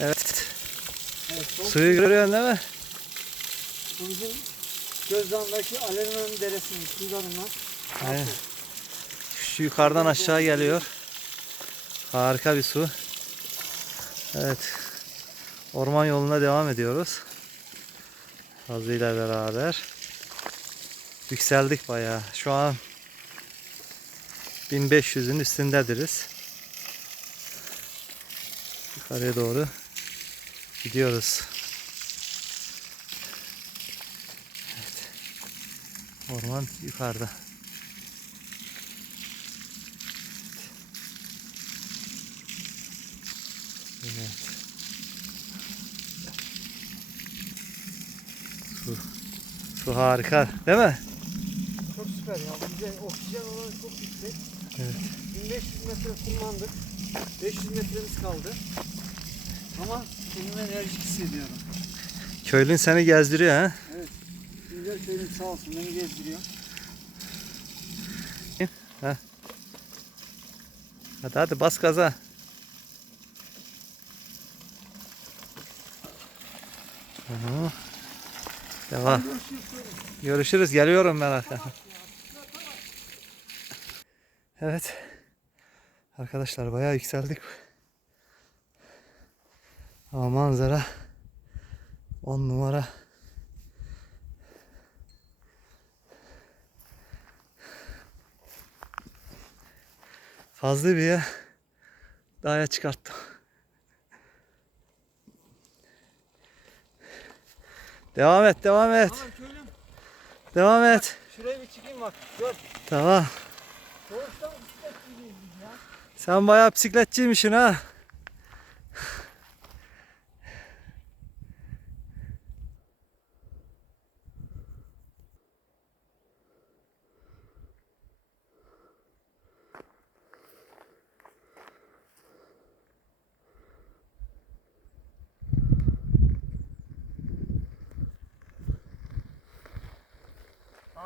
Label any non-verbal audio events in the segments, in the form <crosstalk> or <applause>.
Evet. Evet, Suyu görüyorsun değil mi? Bu bizim Gözdağ'daki Alevmen Deresi'nin sularından. Aynen. Şu yukarıdan aşağı geliyor. Harika bir su. Evet. Orman yoluna devam ediyoruz. Fazlı ile beraber. Yükseldik bayağı. Şu an 1500'ün üstündediriz. Yukarıya doğru gidiyoruz. Evet. Orman yukarıda. Evet. Su, su harika değil mi? Çok süper ya. Bize oksijen oranı çok yüksek. Evet. 1500 metre kullandık. 500 metremiz kaldı. Ama kendimi enerjik hissediyorum. Köylün seni gezdiriyor ha? Evet. Güzel köyüm sağ olsun beni gezdiriyor. Hadi hadi bas gaza. Hı. Devam. Görüşürüz. Geliyorum ben arkadan. Evet. Arkadaşlar bayağı yükseldik. Ama manzara 10 numara. Fazla bir ya. Dağa çıkarttım. Devam et, devam et. Tamam köylüm. Devam et. Şuraya bir çıkayım bak. Gör. Tamam. Doğuştan bisiklet gibiyiz biz ya. Sen bayağı bisikletçiymişsin ha.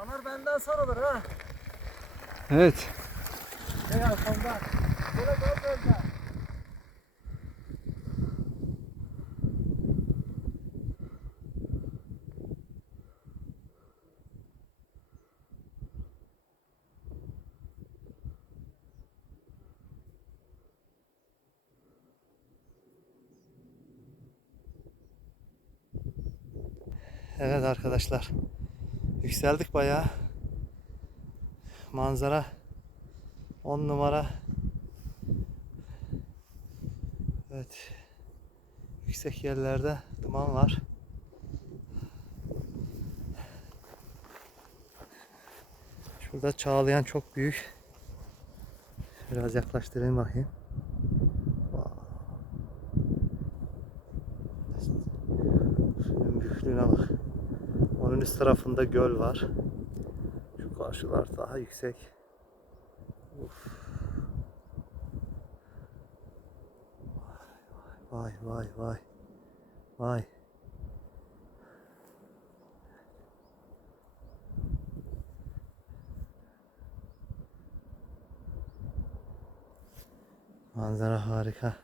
Amer benden sarılır ha. Evet. Gel arkamda. Böyle böyle böyle. Evet arkadaşlar. Yükseldik bayağı. Manzara 10 numara. Evet. Yüksek yerlerde duman var. Şurada çağlayan çok büyük. Biraz yaklaştırayım bakayım. Tarafında göl var. Şu karşılar daha yüksek. Uf. Vay vay vay. Vay. Manzara harika.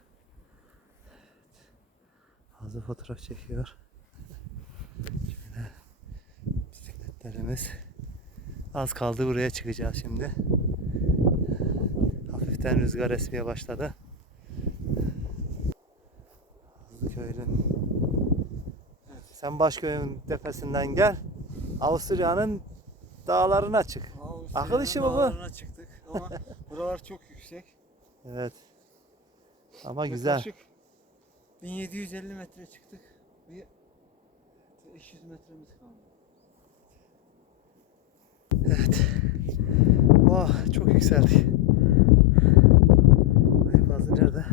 Fazla fotoğraf çekiyor. Bisikletlerimiz. Az kaldı buraya çıkacağız şimdi. Hafiften rüzgar esmeye başladı. Hızlıköy'ün Sen Başköy'ün tepesinden gel. Avusturya'nın dağlarına çık. Akıl işi mi bu? Dağlarına çıktık ama buralar çok yüksek. Evet. Ama güzel. Yaklaşık 1750 metre çıktık. Bir 500 metremiz kaldı. Evet. Oh, çok yükseldik. Ay fazla nerede?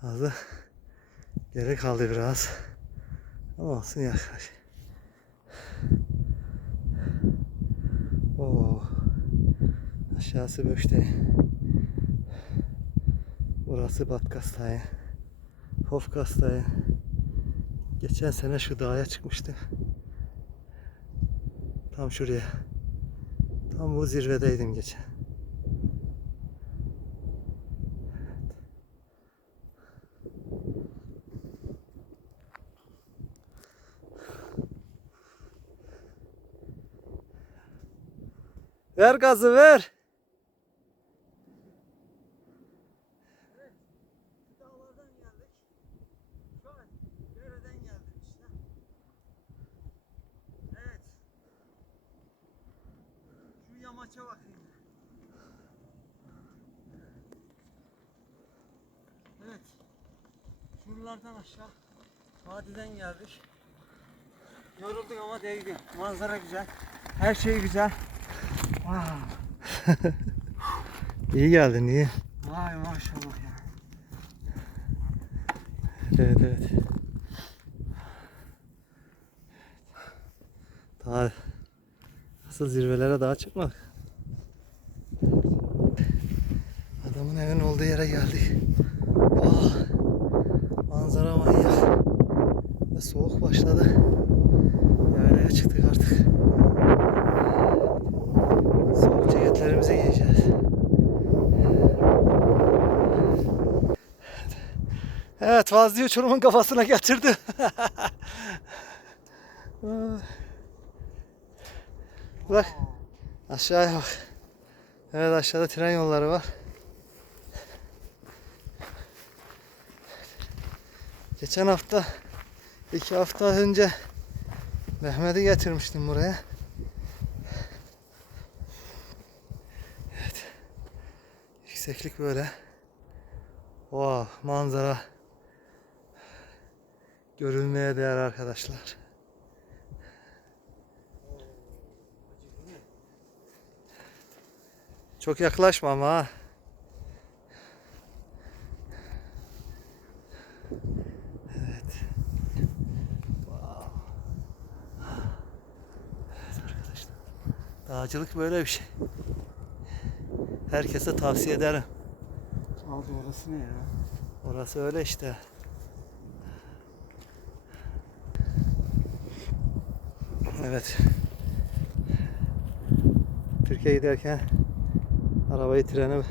Fazla geri kaldı biraz. Ama olsun yaklaş. Oo. Aşağısı Böşte. Burası Batkastayı. Hofkastayı. Geçen sene şu dağa çıkmıştık. Tam şuraya. Tam bu zirvedeydim geçen. Ver gazı ver. Dağlardan geldik. Şu an nereden geldim işte. Evet. Yamaça bakayım. Evet. Şuralardan aşağı vadiden geldik. Yorulduk ama değdi. Manzara güzel. Her şey güzel. Vay, <laughs> İyi geldin iyi. vay maşallah ya. Evet evet. Daha asıl zirvelere daha çıkmadık. Adamın evin olduğu yere geldik. Ah, manzara manyak. Ve soğuk başladı. Yaylaya çıktık artık. Soğuk ceketlerimizi giyeceğiz. Evet Vazlı uçurumun kafasına getirdi. <laughs> bak aşağıya bak. Evet aşağıda tren yolları var. Geçen hafta iki hafta önce Mehmet'i getirmiştim buraya. Evet. Yükseklik böyle. Wow, manzara görülmeye değer arkadaşlar. Çok yaklaşma ama ha. Evet. Wow. Evet arkadaşlar. Dağcılık böyle bir şey. Herkese tavsiye ederim. Abi orası ne ya? Orası öyle işte. Evet. Türkiye'ye giderken arabayı trene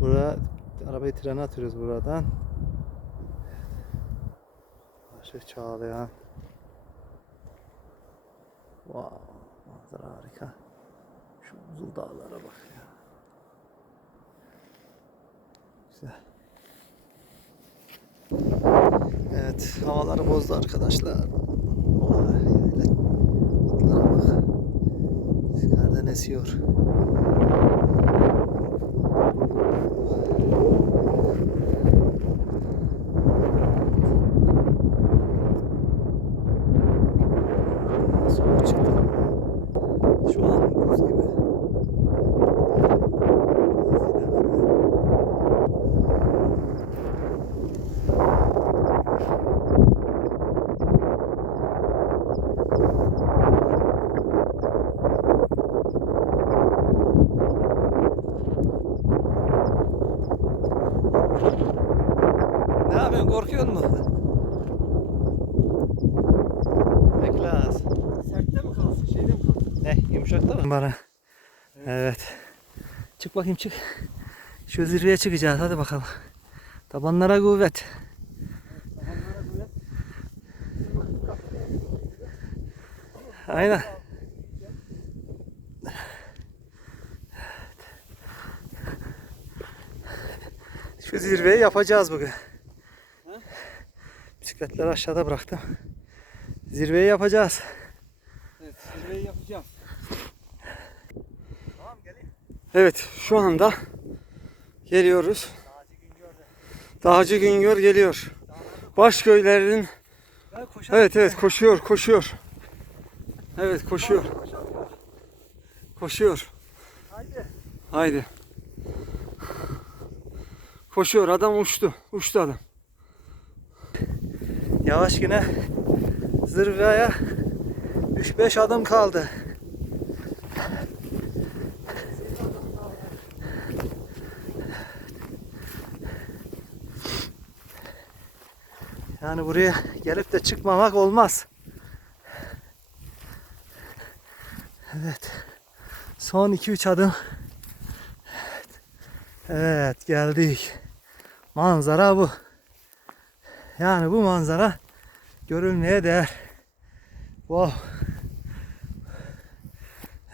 buraya arabayı trene atıyoruz buradan. Başı çağlayan. Wow, manzara harika. Şu buzul dağlara bak ya. Güzel. Evet, havaları bozdu arkadaşlar. Otlara bak. Rüzgardan esiyor. Soğuk çıktı. Şu an buz gibi. Ne musun? Bekle az. Sertte mi kalsın? Şeyde mi kalsın? Ne? Yumuşakta mı? Bana. Evet. Çık bakayım çık. Şu zirveye çıkacağız. Hadi bakalım. Tabanlara kuvvet. Aynen. Şu zirveyi yapacağız bugün. Bisikletleri aşağıda bıraktım. Zirveyi yapacağız. Evet, zirveyi yapacağız. Tamam gelin. Evet, şu anda geliyoruz. Dağcı Güngör geliyor. Başköylerin Evet evet koşuyor koşuyor. Evet koşuyor. Koşuyor. Haydi. Haydi. Koşuyor adam uçtu. Uçtu adam. Yavaş yine zirveye 3-5 adım kaldı. Yani buraya gelip de çıkmamak olmaz. Evet. Son 2-3 adım. Evet. Evet geldik. Manzara bu. Yani bu manzara görülmeye değer. Wow.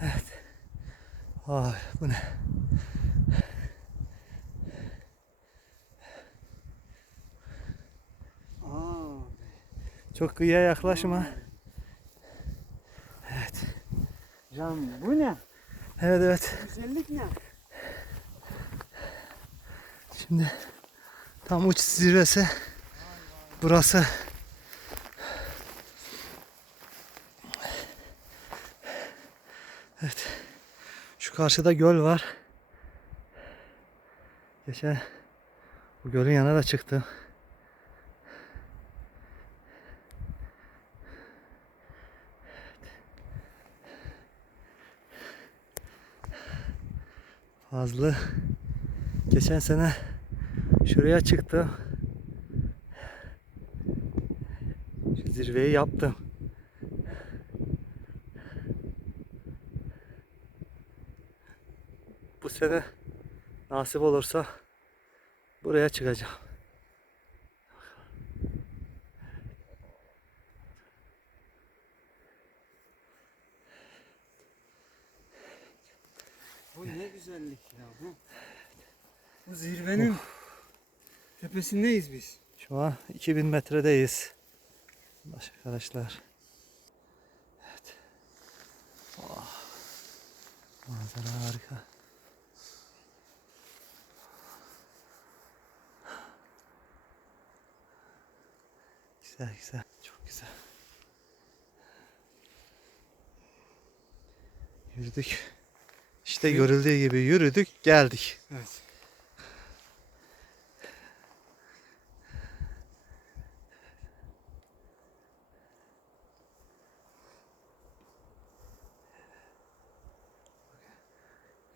Evet. Ay bu ne? Çok kıyıya yaklaşma. Evet. can bu ne? Evet evet. Güzellik ne? Şimdi tam uç zirvesi burası. Evet. Şu karşıda göl var. Geçen bu gölün yanına da çıktım. Fazlı. Geçen sene şuraya çıktım. Şu zirveyi yaptım. Bu sene nasip olursa buraya çıkacağım. Bu ne güzellik ya bu. Bu zirvenin tepesindeyiz biz. Şu an 2000 metredeyiz. Arkadaşlar. Evet. Oh. Manzara harika. Güzel güzel. Çok güzel. Yürüdük. İşte görüldüğü gibi yürüdük, geldik. Evet.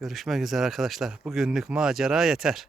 Görüşmek üzere arkadaşlar. Bugünlük macera yeter.